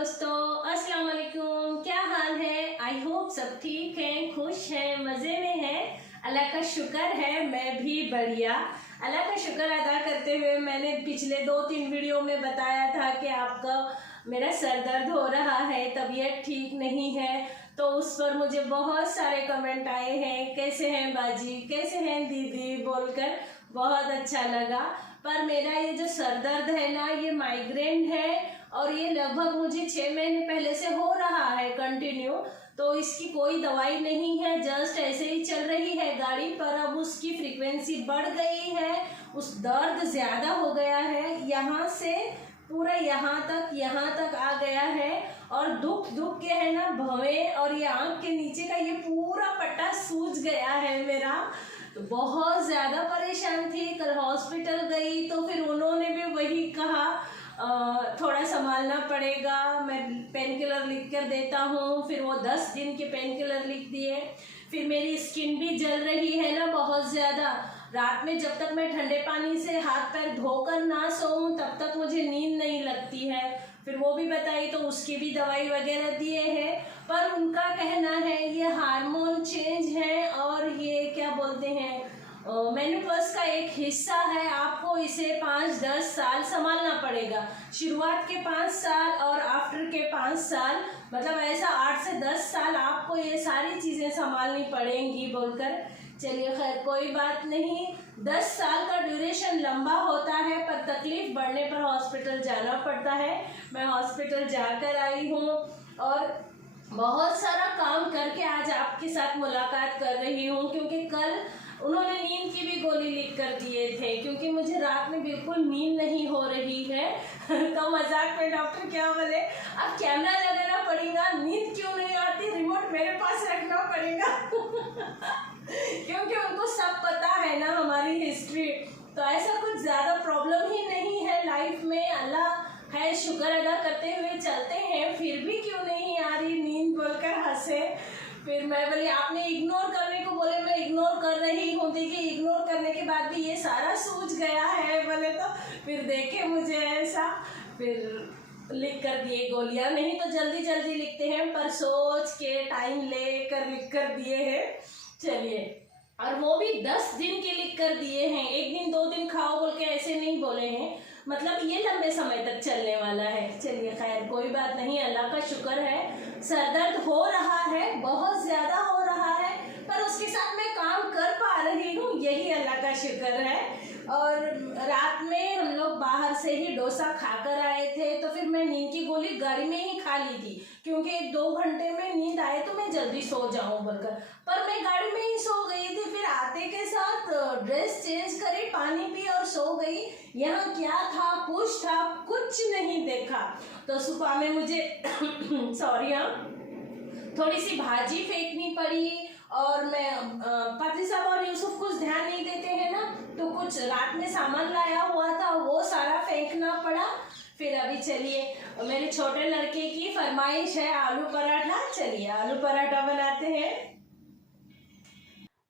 दोस्तों, अस्सलाम वालेकुम। क्या हाल है? आई होप सब ठीक हैं, खुश हैं, मज़े में हैं। अल्लाह का शुक्र है, मैं भी बढ़िया। अल्लाह का शुक्र अदा करते हुए मैंने पिछले 2-3 वीडियो में बताया था कि आपका मेरा सर दर्द हो रहा है, तबीयत ठीक नहीं है। तो उस पर मुझे बहुत सारे कमेंट आए हैं, कैसे हैं बाजी, कैसे हैं दीदी बोलकर। बहुत अच्छा लगा। पर मेरा ये जो सर दर्द है ना, ये माइग्रेन है और ये लगभग मुझे 6 महीने पहले से हो रहा है कंटिन्यू। तो इसकी कोई दवाई नहीं है, जस्ट ऐसे ही चल रही है गाड़ी। पर अब उसकी फ्रीक्वेंसी बढ़ गई है, उस दर्द ज़्यादा हो गया है, यहाँ से पूरा यहाँ तक आ गया है। और दुख दुख के है ना भवें, और ये आँख के नीचे का ये पूरा पट्टा सूज गया है मेरा। तो बहुत ज़्यादा परेशान थी। कल हॉस्पिटल गई तो फिर उन्होंने भी वही कहा, थोड़ा संभालना पड़ेगा, मैं पेन किलर लिख कर देता हूँ। फिर वो 10 दिन के पेन किलर लिख दिए। फिर मेरी स्किन भी जल रही है ना बहुत ज़्यादा। रात में जब तक मैं ठंडे पानी से हाथ पैर धोकर ना सोऊं तब तक मुझे नींद नहीं लगती है। फिर वो भी बताई तो उसकी भी दवाई वगैरह दिए हैं। पर उनका कहना है ये हार्मोन चेंज है और ये क्या बोलते हैं, मेनोपॉज का एक हिस्सा है। आपको इसे 5-10 साल संभालना पड़ेगा। शुरुआत के 5 साल और आफ्टर के 5 साल, मतलब ऐसा 8 से 10 साल आपको ये सारी चीज़ें संभालनी पड़ेंगी बोलकर। चलिए खैर कोई बात नहीं। 10 साल का ड्यूरेशन लंबा होता है, पर तकलीफ बढ़ने पर हॉस्पिटल जाना पड़ता है। मैं हॉस्पिटल जाकर आई हूँ और बहुत सारा काम करके आज आपके साथ मुलाकात कर रही हूँ, क्योंकि कल उन्होंने नींद की भी गोली लिख कर दिए थे, क्योंकि मुझे रात में बिल्कुल नींद नहीं हो रही है। तो मजाक में डॉक्टर क्या बोले, अब कैमरा लगाना पड़ेगा, नींद क्यों नहीं आती, रिमोट मेरे पास रखना पड़ेगा। क्योंकि उनको सब पता है ना हमारी हिस्ट्री। तो ऐसा कुछ ज़्यादा प्रॉब्लम ही नहीं है लाइफ में, अल्लाह है, शुक्र अदा करते हुए चलते हैं। फिर भी क्यों नहीं आ रही नींद बोलकर हंसे। फिर मैं बोली आपने इग्नोर करने को बोले, मैं इग्नोर कर रही हूँ। देखिए इग्नोर करने के बाद भी ये सारा सूझ गया है बोले तो। फिर देखे मुझे ऐसा, फिर लिख कर दिए गोलियाँ। नहीं तो जल्दी जल्दी लिखते हैं, पर सोच के टाइम ले कर लिख कर दिए हैं। चलिए, और वो भी 10 दिन के लिख कर दिए हैं। 1 दिन 2 दिन खाओ बोल के ऐसे नहीं बोले हैं, मतलब ये लंबे समय तक चलने वाला है। चलिए खैर कोई बात नहीं, अल्लाह का शुक्र है। सर दर्द हो रहा है, बहुत ज़्यादा हो रहा है, पर उसके साथ मैं काम कर पा रही हूँ, यही अल्लाह का शुक्र है। और रात में हम लोग बाहर से ही डोसा खाकर आए थे, तो फिर मैं नींद की गोली गाड़ी में ही खा ली थी, क्योंकि 1-2 घंटे में नींद आए तो मैं जल्दी सो जाऊँ बोलकर। पर मैं गाड़ी में ही सो गई थी। फिर आते के साथ ड्रेस चेंज करी, पानी पी और सो गई। यहाँ क्या था, कुछ नहीं देखा। तो सुबह में मुझे सॉरी थोड़ी सी भाजी फेंकनी पड़ी। और मैं पात्री साहब और यूसुफ कुछ ध्यान नहीं देते हैं ना, तो कुछ रात में सामान लाया हुआ था वो सारा फेंकना पड़ा। फिर अभी चलिए, मेरे छोटे लड़के की फरमाइश है आलू पराठा, चलिए आलू पराठा बनाते हैं।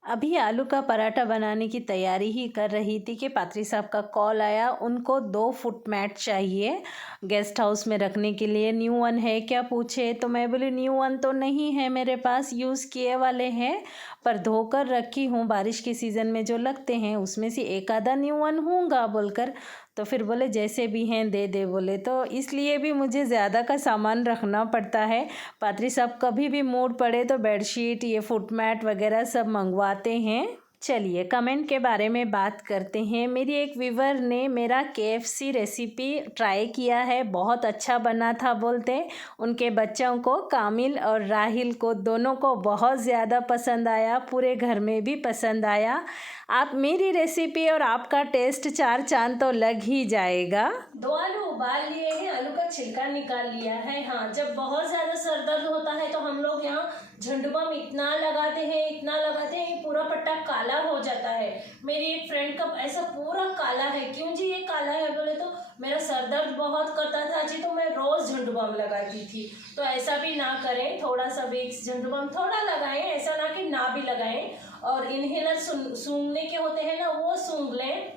अभी आलू का पराठा बनाने की तैयारी ही कर रही थी कि पात्री साहब का कॉल आया। उनको 2 फुट मैट चाहिए गेस्ट हाउस में रखने के लिए। न्यू वन है क्या पूछे, तो मैं बोली न्यू वन तो नहीं है मेरे पास, यूज़ किए वाले हैं, पर धोकर रखी हूँ। बारिश के सीज़न में जो लगते हैं उसमें से एक आधा न्यू वन होगा बोलकर। तो फिर बोले जैसे भी हैं दे दे बोले, तो इसलिए भी मुझे ज़्यादा का सामान रखना पड़ता है। पात्री साहब कभी भी मूड पड़े तो बेडशीट, ये फुट मैट वगैरह सब मंगवाते हैं। चलिए कमेंट के बारे में बात करते हैं। मेरी एक व्यूवर ने मेरा KFC रेसिपी ट्राई किया है, बहुत अच्छा बना था बोलते। उनके बच्चों को, कामिल और राहिल को, दोनों को बहुत ज़्यादा पसंद आया, पूरे घर में भी पसंद आया। आप मेरी रेसिपी और आपका टेस्ट 4 चांद तो लग ही जाएगा। 2 आलू उबाल लिए हैं, आलू का छिलका निकाल लिया है। हाँ, जब बहुत ज़्यादा सर दर्द होता है तो हम लोग यहाँ झंडुबाम इतना लगाते हैं, पूरा पट्टा काला हो जाता है। मेरी एक फ्रेंड का ऐसा पूरा काला है। क्यों जी ये काला है बोले तो मेरा सर दर्द बहुत करता था जी, तो मैं रोज़ झंडुबाम लगाती थी। तो ऐसा भी ना करें, थोड़ा सा भी झंडुबाम थोड़ा लगाएं, ऐसा ना कि ना भी लगाएं। और इन्हेलर सूंघने के होते हैं ना, वो सूंघ लें।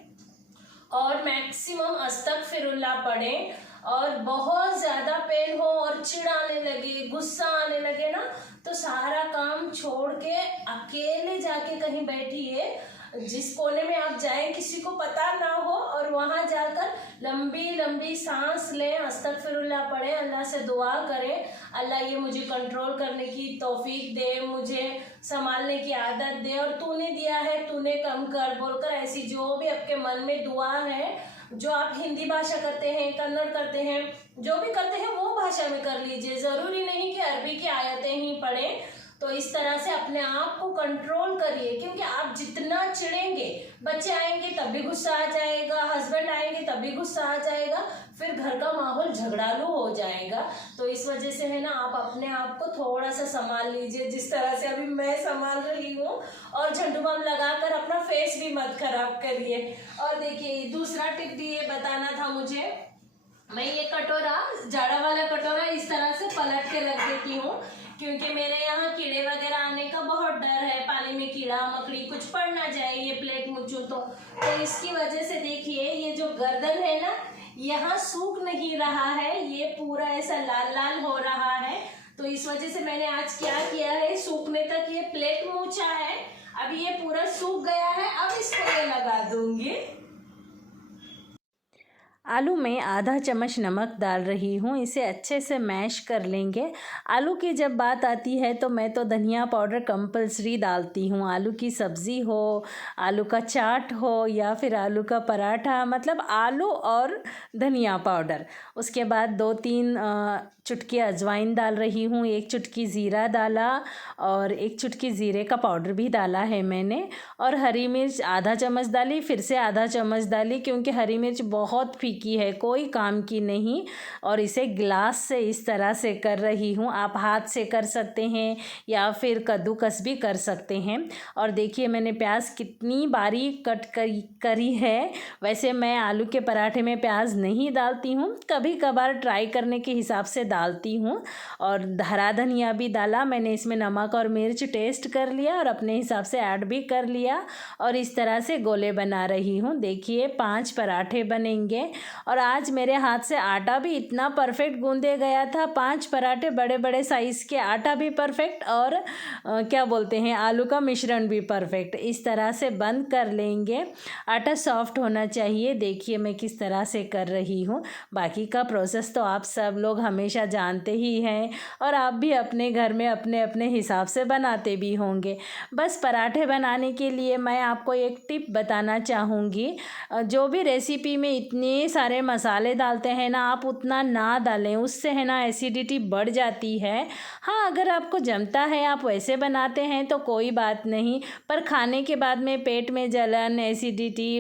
और मैक्सिमम अस्तगफिरुल्लाह पढ़ें। और बहुत ज़्यादा पेन हो और गुस्सा आने लगे ना तो सारा काम छोड़ के अकेले जाके कहीं बैठिए, जिस कोने में आप जाएं किसी को पता ना हो, और वहां जाकर लंबी लंबी सांस लें, अस्तगफिरुल्लाह पढ़ें, अल्लाह से दुआ करें, अल्लाह ये मुझे कंट्रोल करने की तौफीक दे, मुझे संभालने की आदत दे, और तूने दिया है तूने कम कर बोलकर ऐसी जो भी आपके मन में दुआ है, जो आप हिंदी भाषा करते हैं, कन्नड़ करते हैं, जो भी करते हैं वो भाषा में कर लीजिए। जरूरी नहीं कि अरबी की आयतें ही पढ़ें। तो इस तरह से अपने आप को कंट्रोल करिए, क्योंकि आप जितना चिढ़ेंगे, बच्चे आएंगे तब भी गुस्सा आ जाएगा, हस्बैंड आएंगे तब भी गुस्सा आ जाएगा, फिर घर का माहौल झगड़ालू हो जाएगा। तो इस वजह से है ना, आप अपने आप को थोड़ा सा संभाल लीजिए, जिस तरह से अभी मैं संभाल रही हूँ। और झंडू बम लगाकर अपना फेस भी मत खराब करिए। और देखिए दूसरा टिप भी ये बताना था मुझे, मैं ये कटोरा, जाड़ा वाला कटोरा इस तरह से पलट के रख देती हूँ, क्योंकि मेरे यहाँ कीड़े वगैरह आने का बहुत डर है, पानी में कीड़ा मकड़ी कुछ पड़ ना जाए ये प्लेट मुझूं तो इसकी वजह से देखिए ये जो गर्दन है ना, यहाँ सूख नहीं रहा है, ये पूरा ऐसा लाल लाल हो रहा है। तो इस वजह से मैंने आज क्या किया है, सूखने तक ये प्लेट मूछा है, अब ये पूरा सूख गया है, अब इसको ये लगा दूंगी। आलू में आधा चम्मच नमक डाल रही हूँ, इसे अच्छे से मैश कर लेंगे। आलू की जब बात आती है तो मैं तो धनिया पाउडर कंपलसरी डालती हूँ। आलू की सब्ज़ी हो, आलू का चाट हो या फिर आलू का पराठा, मतलब आलू और धनिया पाउडर। उसके बाद 2-3 चुटकी अजवाइन डाल रही हूँ, 1 चुटकी ज़ीरा डाला और 1 चुटकी ज़ीरे का पाउडर भी डाला है मैंने। और हरी मिर्च आधा चम्मच डाली, फिर से आधा चम्मच डाली, क्योंकि हरी मिर्च बहुत फीकी है, कोई काम की नहीं। और इसे गिलास से इस तरह से कर रही हूँ, आप हाथ से कर सकते हैं या फिर कद्दूकस भी कर सकते हैं। और देखिए मैंने प्याज कितनी बारीक कट करी है। वैसे मैं आलू के पराठे में प्याज नहीं डालती हूँ, कभी कभार ट्राई करने के हिसाब से डालती हूँ। और हरा धनिया भी डाला मैंने, इसमें नमक और मिर्च टेस्ट कर लिया और अपने हिसाब से ऐड भी कर लिया। और इस तरह से गोले बना रही हूँ। देखिए 5 पराठे बनेंगे। और आज मेरे हाथ से आटा भी इतना परफेक्ट गूंदे गया था, 5 पराठे बड़े बड़े साइज़ के, आटा भी परफेक्ट और क्या बोलते हैं आलू का मिश्रण भी परफेक्ट। इस तरह से बंद कर लेंगे। आटा सॉफ्ट होना चाहिए। देखिए मैं किस तरह से कर रही हूँ। बाकी का प्रोसेस तो आप सब लोग हमेशा जानते ही हैं और आप भी अपने घर में अपने अपने हिसाब से बनाते भी होंगे। बस पराठे बनाने के लिए मैं आपको एक टिप बताना चाहूँगी। जो भी रेसिपी में इतने सारे मसाले डालते हैं ना, आप उतना ना डालें, उससे है ना एसिडिटी बढ़ जाती है। हाँ, अगर आपको जमता है, आप वैसे बनाते हैं तो कोई बात नहीं, पर खाने के बाद में पेट में जलन, एसिडिटी,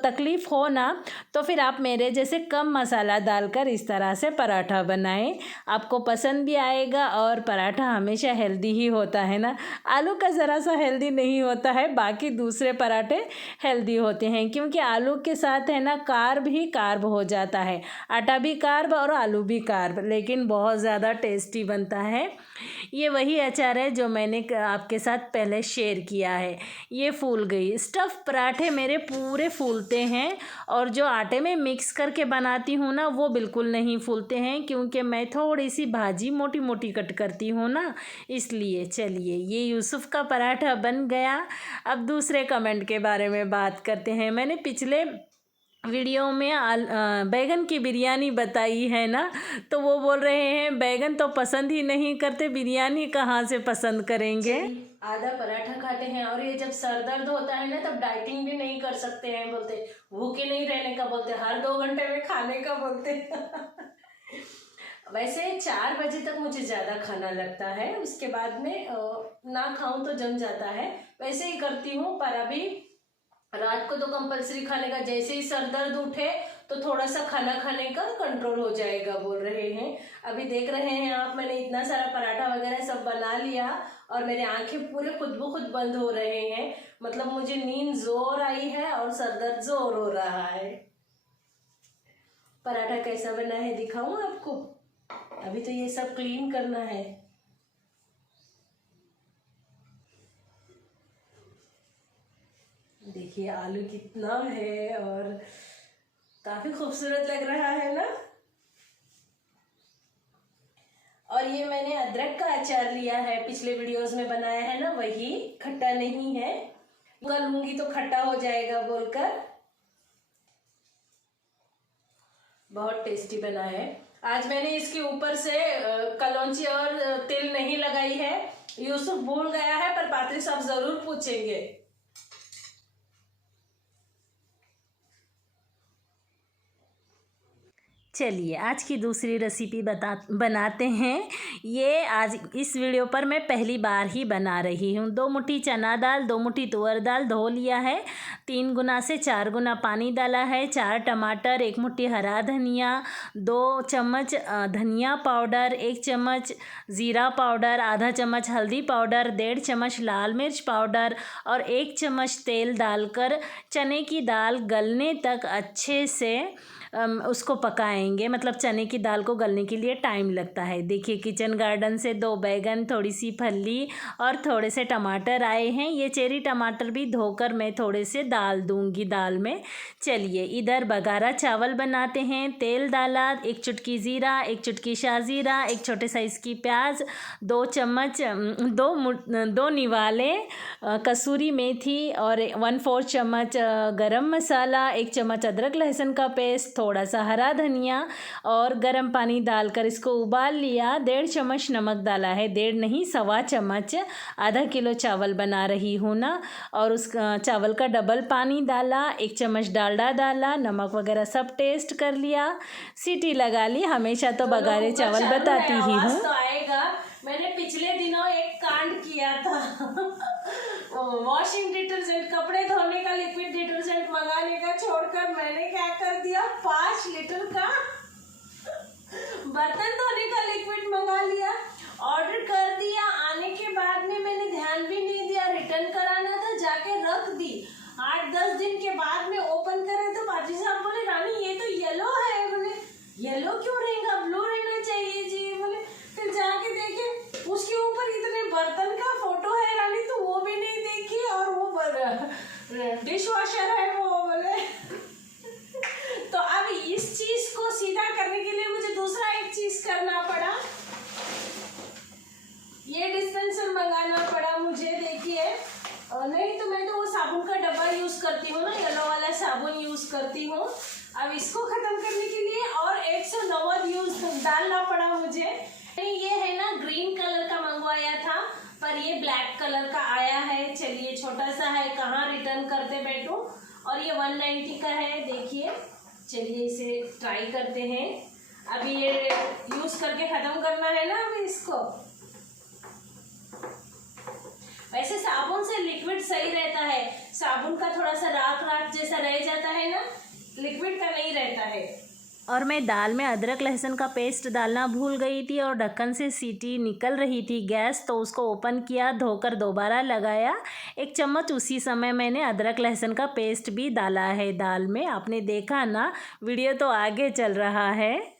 तकलीफ़ हो ना, तो फिर आप मेरे जैसे कम मसाला डालकर इस तरह से पराठा बनाएं, आपको पसंद भी आएगा। और पराठा हमेशा हेल्दी ही होता है ना, आलू का ज़रा सा हेल्दी नहीं होता है, बाकी दूसरे पराठे हेल्दी होते हैं, क्योंकि आलू के साथ है ना कार्ब ही कार्ब हो जाता है। आटा भी कार्ब और आलू भी कार्ब, लेकिन बहुत ज़्यादा टेस्टी बनता है। ये वही अचार है जो मैंने आपके साथ पहले शेयर किया है। ये फूल गई। स्टफ़ पराठे मेरे पूरे फूलते हैं, और जो आटे में मिक्स करके बनाती हूँ ना, वो बिल्कुल नहीं फूलते हैं, क्योंकि मैं थोड़ी सी भाजी मोटी मोटी कट करती हूँ ना, इसलिए। चलिए ये यूसुफ का पराठा बन गया। अब दूसरे कमेंट के बारे में बात करते हैं। मैंने पिछले वीडियो में बैगन की बिरयानी बताई है ना, तो वो बोल रहे हैं बैगन तो पसंद ही नहीं करते, बिरयानी कहाँ से पसंद करेंगे। आधा पराठा खाते हैं, और ये जब सर दर्द होता है ना तब डाइटिंग भी नहीं कर सकते हैं, बोलते भूखे नहीं रहने का बोलते, हर 2 घंटे में खाने का बोलते। वैसे 4 बजे तक मुझे ज़्यादा खाना लगता है, उसके बाद में ना खाऊं तो जम जाता है, वैसे ही करती हूँ। पर अभी रात को तो कंपलसरी खाने का, जैसे ही सर दर्द उठे तो थोड़ा सा खाना खाने का कंट्रोल हो जाएगा बोल रहे हैं। अभी देख रहे हैं आप, मैंने इतना सारा पराठा वगैरह सब बना लिया और मेरे आंखें पूरे खुद ब खुद बंद हो रहे हैं, मतलब मुझे नींद जोर आई है और सर दर्द जोर हो रहा है। पराठा कैसा बना है दिखाऊं आपको? अभी तो ये सब क्लीन करना है। देखिए आलू कितना है और काफी खूबसूरत लग रहा है ना। और ये मैंने अदरक का अचार लिया है, पिछले वीडियोस में बनाया है ना वही, खट्टा नहीं है, लूंगी तो खट्टा हो जाएगा बोलकर। बहुत टेस्टी बना है। आज मैंने इसके ऊपर से कलौंजी और तिल नहीं लगाई है। यूसुफ भूल गया है, पर पात्री साहब जरूर पूछेंगे। चलिए आज की दूसरी रेसिपी बनाते हैं। ये आज इस वीडियो पर मैं पहली बार ही बना रही हूँ। 2 मुट्ठी चना दाल, 2 मुट्ठी तुअर दाल धो लिया है, 3 गुना से 4 गुना पानी डाला है, 4 टमाटर, 1 मुट्ठी हरा धनिया, 2 चम्मच धनिया पाउडर, 1 चम्मच ज़ीरा पाउडर, आधा चम्मच हल्दी पाउडर, 1.5 चम्मच लाल मिर्च पाउडर और 1 चम्मच तेल डालकर चने की दाल गलने तक अच्छे से उसको पकाएंगे। मतलब चने की दाल को गलने के लिए टाइम लगता है। देखिए किचन गार्डन से 2 बैगन, थोड़ी सी फल्ली और थोड़े से टमाटर आए हैं। ये चेरी टमाटर भी धोकर मैं थोड़े से डाल दूंगी दाल में। चलिए इधर बघारा चावल बनाते हैं। तेल डाला, 1 चुटकी ज़ीरा, 1 चुटकी शाहज़ीरा, 1 छोटे साइज़ की प्याज, 2 चम्मच 2 निवाले कसूरी मेथी और 1/4 चम्मच गरम मसाला, 1 चम्मच अदरक लहसुन का पेस्ट, थोड़ा सा हरा धनिया और गर्म पानी डालकर इसको उबाल लिया। 1.5 चम्मच नमक डाला है, 1.5 नहीं 1.25 चम्मच। आधा किलो चावल बना रही हूँ ना, और उस चावल का डबल पानी डाला, 1 चम्मच डालडा डाला, नमक वगैरह सब टेस्ट कर लिया, सीटी लगा ली। हमेशा तो बघारे चावल बताती ही हूँ। तो आएगा। मैंने पिछले दिनों एक कांड किया था वॉशिंग डिटर्जेंट, कपड़े धोने का लिक्विड डिटर्जेंट मंगाने का छोड़कर मैंने क्या कर दिया, 5 लीटर का बर्तन धोने का लिक्विड मंगा लिया, ऑर्डर कर दिया। आने के बाद में मैंने ध्यान भी नहीं दिया, रिटर्न कराना था, जाके रख दी। 8-10 दिन के बाद में ओपन करे तो पाजी साहब बोले रानी ये तो येलो है। बोले येलो क्यों रहेगा, ब्लू रहना चाहिए जी। बोले फिर जाके देखे उसके ऊपर इतने बर्तन का फोटो है रानी, तो वो भी नहीं देखी, और वो डिश वॉशर है वो। बोले तो अब इस चीज को सीधा करने के लिए मुझे दूसरा एक चीज करना पड़ा, ये डिस्पेंसर मंगाना पड़ा मुझे। देखिए नहीं तो मैं तो वो साबुन का डब्बा यूज करती हूँ ना, येलो वाला साबुन यूज करती हूँ। अब इसको खत्म करने के लिए और 190 यूज डालना पड़ा मुझे। ये है ना ग्रीन कलर का मंगवाया था, पर ये ब्लैक कलर का आया है। चलिए छोटा सा है, कहाँ रिटर्न करते बैठूं। और ये 190 का है, देखिए। चलिए इसे ट्राई करते हैं। अभी ये यूज करके खत्म करना है ना अभी इसको। वैसे साबुन से लिक्विड सही रहता है, साबुन का थोड़ा सा राख जैसा रह जाता है ना, लिक्विड का नहीं रहता है। और मैं दाल में अदरक लहसुन का पेस्ट डालना भूल गई थी और ढक्कन से सीटी निकल रही थी गैस, तो उसको ओपन किया, धोकर दोबारा लगाया। 1 चम्मच उसी समय मैंने अदरक लहसुन का पेस्ट भी डाला है दाल में। आपने देखा ना, वीडियो तो आगे चल रहा है।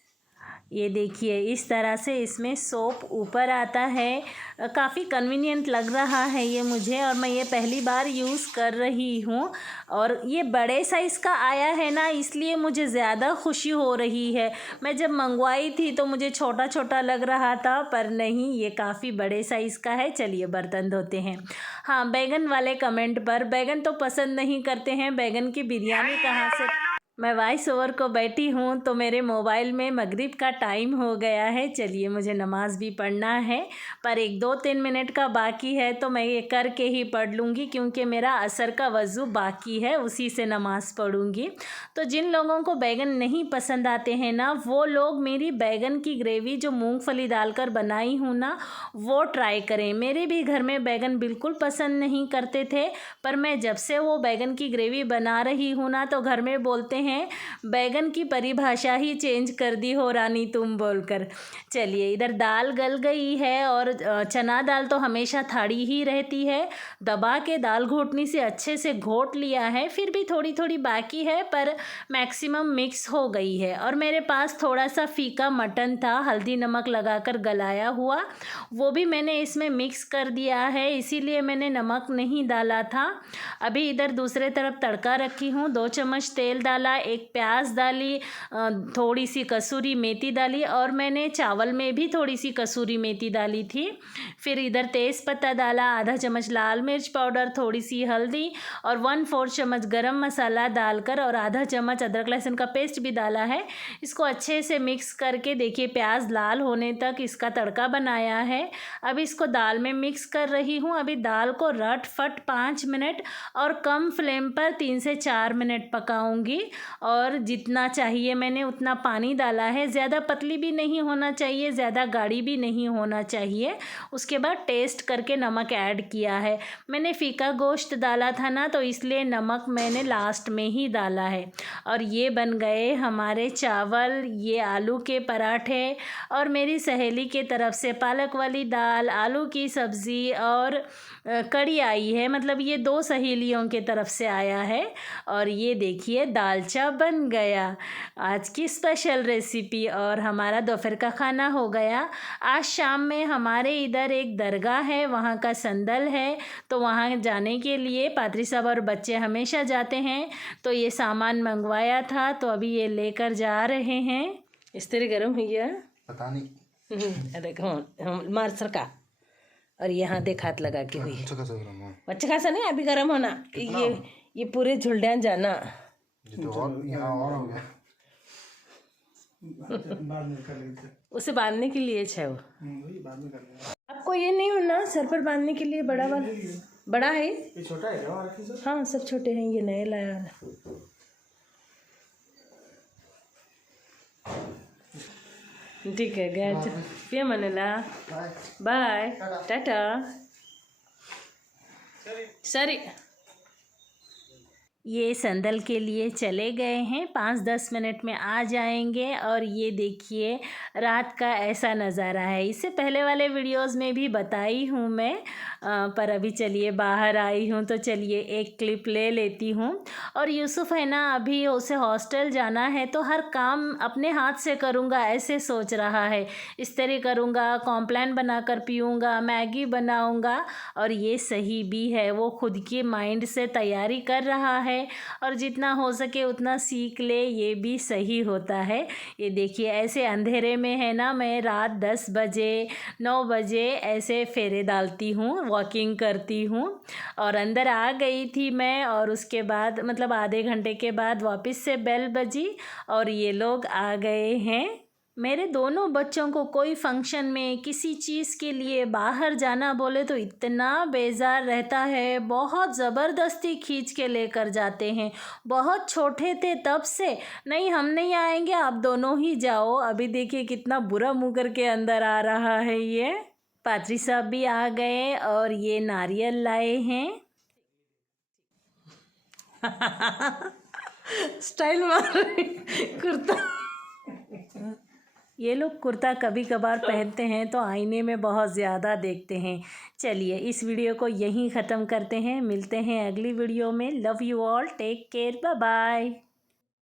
ये देखिए इस तरह से इसमें सोप ऊपर आता है। काफ़ी कन्वीनियंट लग रहा है ये मुझे, और मैं ये पहली बार यूज़ कर रही हूँ। और ये बड़े साइज़ का आया है ना, इसलिए मुझे ज़्यादा खुशी हो रही है। मैं जब मंगवाई थी तो मुझे छोटा छोटा लग रहा था, पर नहीं, ये काफ़ी बड़े साइज़ का है। चलिए बर्तन धोते हैं। हाँ, बैगन वाले कमेंट पर, बैगन तो पसंद नहीं करते हैं, बैगन की बिरयानी कहाँ से। मैं वॉइस ओवर को बैठी हूँ तो मेरे मोबाइल में मगरिब का टाइम हो गया है। चलिए मुझे नमाज़ भी पढ़ना है, पर 1-2-3 मिनट का बाकी है, तो मैं ये करके ही पढ़ लूँगी, क्योंकि मेरा असर का वज़ू बाकी है, उसी से नमाज़ पढ़ूँगी। तो जिन लोगों को बैगन नहीं पसंद आते हैं ना, वो लोग मेरी बैगन की ग्रेवी जो मूंगफली डालकर बनाई हूँ ना, वो ट्राई करें। मेरे भी घर में बैगन बिल्कुल पसंद नहीं करते थे, पर मैं जब से वो बैगन की ग्रेवी बना रही हूँ ना, तो घर में बोलते हैं बैगन की परिभाषा ही चेंज कर दी हो रानी तुम बोलकर। चलिए इधर दाल गल गई है, और चना दाल तो हमेशा थाड़ी ही रहती है। दबा के दाल घोटनी से अच्छे से घोट लिया है, फिर भी थोड़ी थोड़ी बाकी है, पर मैक्सिमम मिक्स हो गई है। और मेरे पास थोड़ा सा फीका मटन था, हल्दी नमक लगाकर गलाया हुआ, वो भी मैंने इसमें मिक्स कर दिया है, इसीलिए मैंने नमक नहीं डाला था। अभी इधर दूसरे तरफ तड़का रखी हूँ। 2 चम्मच तेल डाला डाला, एक प्याज डाली, थोड़ी सी कसूरी मेथी डाली और मैंने चावल में भी थोड़ी सी कसूरी मेथी डाली थी। फिर इधर तेज़पत्ता डाला, आधा चम्मच लाल मिर्च पाउडर, थोड़ी सी हल्दी और 1/4 चम्मच गरम मसाला डालकर और आधा चम्मच अदरक लहसुन का पेस्ट भी डाला है। इसको अच्छे से मिक्स करके देखिए प्याज लाल होने तक इसका तड़का बनाया है। अब इसको दाल में मिक्स कर रही हूँ। अभी दाल को रट फट 5 मिनट और कम फ्लेम पर 3 से 4 मिनट पकाऊंगी और जितना चाहिए मैंने उतना पानी डाला है। ज़्यादा पतली भी नहीं होना चाहिए, ज़्यादा गाढ़ी भी नहीं होना चाहिए। उसके बाद टेस्ट करके नमक ऐड किया है। मैंने फीका गोश्त डाला था ना, तो इसलिए नमक मैंने लास्ट में ही डाला है। और ये बन गए हमारे चावल, ये आलू के पराठे और मेरी सहेली के तरफ से पालक वाली दाल, आलू की सब्ज़ी और कढ़ी आई है। मतलब ये 2 सहेलियों के तरफ से आया है। और ये देखिए दालचा बन गया, आज की स्पेशल रेसिपी। और हमारा दोपहर का खाना हो गया। आज शाम में हमारे इधर एक दरगाह है, वहाँ का संदल है, तो वहाँ जाने के लिए पादरी साहब और बच्चे हमेशा जाते हैं। तो ये सामान मंगवाया था, तो अभी ये लेकर जा रहे हैं। इस तरह गर्म हुई है, पता नहीं। अरे हम मार सरका। और यहाँ देख हाथ लगा के हुई है। अच्छा खासा गरम है। अच्छा खासा नहीं, अभी गर्म होना। ये पूरे झुलड्यान जाना। ये तो और यहाँ और हो गया। उसे बांधने के लिए है वो। आपको ये नहीं होना सर पर बांधने के लिए बड़ा वाला? बड़ा है ये छोटा है क्या? हाँ सब छोटे हैं, ये नए लाया है। ठीक है गैट फिर मनेला बाय टाटा सरी। ये संदल के लिए चले गए हैं, 5-10 मिनट में आ जाएंगे। और ये देखिए रात का ऐसा नज़ारा है। इससे पहले वाले वीडियोस में भी बताई हूँ मैं, पर अभी चलिए बाहर आई हूँ तो चलिए एक क्लिप ले लेती हूँ। और यूसुफ है ना, अभी उसे हॉस्टल जाना है तो हर काम अपने हाथ से करूँगा ऐसे सोच रहा है। इस तरह करूँगा, कॉम्प्लान बनाकर पीऊँगा, मैगी बनाऊँगा। और ये सही भी है, वो खुद के माइंड से तैयारी कर रहा है और जितना हो सके उतना सीख ले, ये भी सही होता है। ये देखिए ऐसे अंधेरे में है ना, मैं रात 10 बजे 9 बजे ऐसे फेरे डालती हूँ, वॉकिंग करती हूँ। और अंदर आ गई थी मैं और उसके बाद मतलब आधे घंटे के बाद वापस से बेल बजी और ये लोग आ गए हैं। मेरे दोनों बच्चों को कोई फंक्शन में किसी चीज़ के लिए बाहर जाना बोले तो इतना बेजार रहता है, बहुत ज़बरदस्ती खींच के लेकर जाते हैं। बहुत छोटे थे तब से, नहीं हम नहीं आएंगे, आप दोनों ही जाओ। अभी देखिए कितना बुरा मुँह करके अंदर आ रहा है। ये पादरी साहब भी आ गए और ये नारियल लाए हैं। स्टाइल मार रही कुर्ता। ये लोग कुर्ता कभी कभार पहनते हैं तो आईने में बहुत ज़्यादा देखते हैं। चलिए इस वीडियो को यहीं ख़त्म करते हैं, मिलते हैं अगली वीडियो में। Love you all, take care, bye bye.